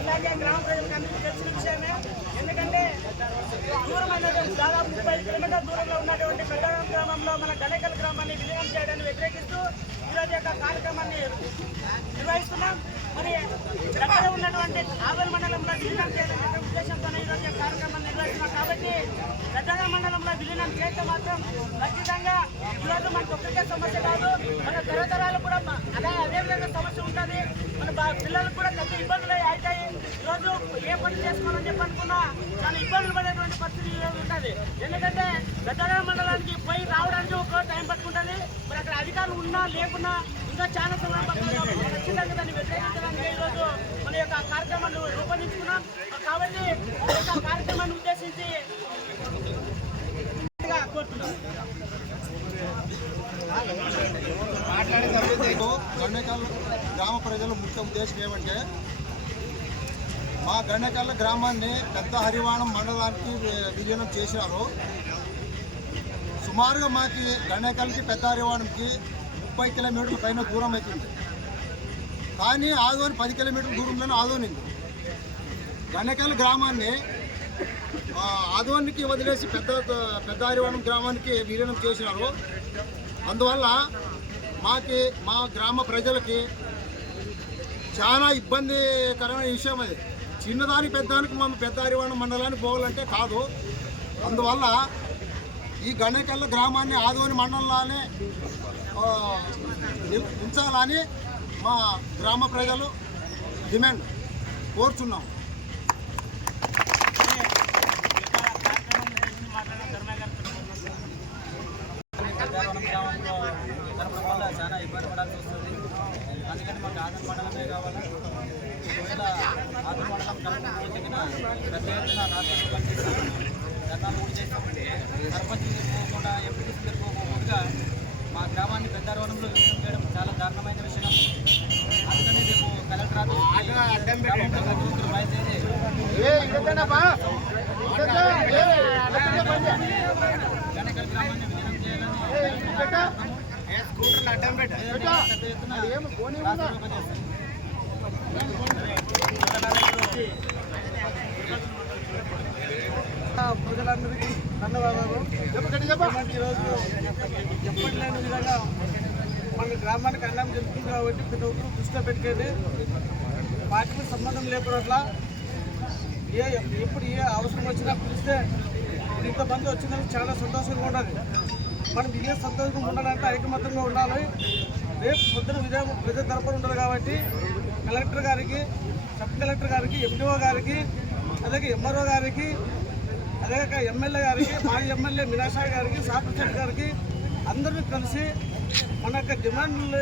ఇలాగే గ్రామ ప్రజలకు అందరికీ తెలిసిన విషయమే. ఎందుకంటే దూరమైన దాదాపు 35 కిలోమీటర్ల దూరంలో ఉన్నటువంటి పెద్దగం గ్రామంలో మన గణేకల్ గ్రామాన్ని విలీనం చేయడాన్ని వ్యతిరేకిస్తూ ఈరోజు యొక్క కార్యక్రమాన్ని నిర్వహిస్తున్నాం. మరి దగ్గర ఉన్నటువంటి ఆవల్ మండలంలో విలీనం చేయాలనే ఉద్దేశంతో ఈరోజు కార్యక్రమాన్ని నిర్వహిస్తున్నాం. కాబట్టి పెద్దగం మండలంలో విలీనం చేస్తే మాత్రం ఖచ్చితంగా ఈరోజు మనకు ఒక్కటే సమస్య కాదు, మన తరతరాలు కూడా అదే విధంగా సమస్య ఉంటుంది. మన పిల్లలకు కూడా పెద్ద ఇబ్బందులు అవుతాయి. ఈరోజు ఏ పని చేసుకోవాలని చెప్పి అనుకున్నా చాలా ఇబ్బందులు పడేటువంటి పరిస్థితి ఈరోజు ఉంటుంది. ఎందుకంటే పెద్దగం మండలానికి పోయి రావడానికి ఒక టైం పట్టుకుంటుంది. మరి అక్కడ అధికారులు ఉన్నా లేకున్నా ఇంకా చాలా సమయం పడుతుంది. ఖచ్చితంగా దాన్ని వ్యతిరేకించడానికి ఈరోజు మన యొక్క కార్యక్రమాన్ని రూపొందించుకున్నాం. కాబట్టి ఈ యొక్క కార్యక్రమాన్ని ఉద్దేశించి గణేకల్ గ్రామ ప్రజల ముఖ్య ఉద్దేశం ఏమంటే, మా గణేకల్ గ్రామాన్ని పెద్ద హరివాణం మండలానికి విలీనం చేసినారు. సుమారుగా మాకి గణేకల్కి పెద్ద హరివాణంకి 30 కిలోమీటర్ల పైన దూరం అవుతుంది. కానీ ఆదోని 10 కిలోమీటర్ల దూరంలోనే ఆదోనింది. గణేకల్ గ్రామాన్ని ఆదోనికి వదిలేసి పెద్ద హరివాణం గ్రామానికి విలీనం చేసినారు. అందువల్ల మా గ్రామ ప్రజలకి చాలా ఇబ్బందికరమైన విషయం అది. చిన్నదానికి పెద్దానికి మనం పెద్ద హరివాణం మండలానికి పోవాలంటే కాదు. అందువల్ల ఈ గణేకల్ గ్రామాన్ని ఆదోని మండలంలోనే ఉంచాలని మా గ్రామ ప్రజలు డిమాండ్ కోరుచున్నాం. చాలా ఇబ్బంది పడాల్సి వస్తుంది. అందుకని మాకు ఆదోని మండలమే కావాలి. ఒకవేళ ఆదోని మండలం కలెక్టర్ పెద్ద ఎత్తున ధర్నాలు కూడా చేస్తామంటే సర్పంచ్ పోకుండా ఎంపీటీసీ పోకుండా మా గ్రామాన్ని పెద్ద హరివాణంలో విలీనం చేయడం చాలా దారుణమైన విషయం. అందుకని రేపు కలెక్టర్ బయలుదేరి గణేకల్ గ్రామాన్ని విలీనం చేయాలని ప్రజలందరికీ ధన్యవాదాలు. ఈరోజు ఎప్పటి లేని విధంగా మన గ్రామానికి అన్నం జరుగుతుంది కాబట్టి ప్రతి ఒక్కరు దృష్టిలో పెట్టుకొని వాటికి సంబంధం లేకుండా ఎప్పుడు ఏ అవసరం వచ్చినా పిలిస్తే ఇంతమంది వచ్చినందుకు చాలా సంతోషంగా ఉండాలి. మనం ఇదే సంతోషంగా ఉండాలంటే ఐకమత్యంగా ఉండాలి. రేపు పొద్దున విజయ తరపున ఉండదు కాబట్టి కలెక్టర్ గారికి, సబ్ కలెక్టర్ గారికి, ఎండిఓ గారికి, అలాగే ఎంఆర్ఓ గారికి, అదే ఎమ్మెల్యే గారికి, మాజీ ఎమ్మెల్యే మీనాక్షి గారికి, సార్ ప్రెసిడెంట్ గారికి అందరూ కలిసి మన యొక్క డిమాండ్లు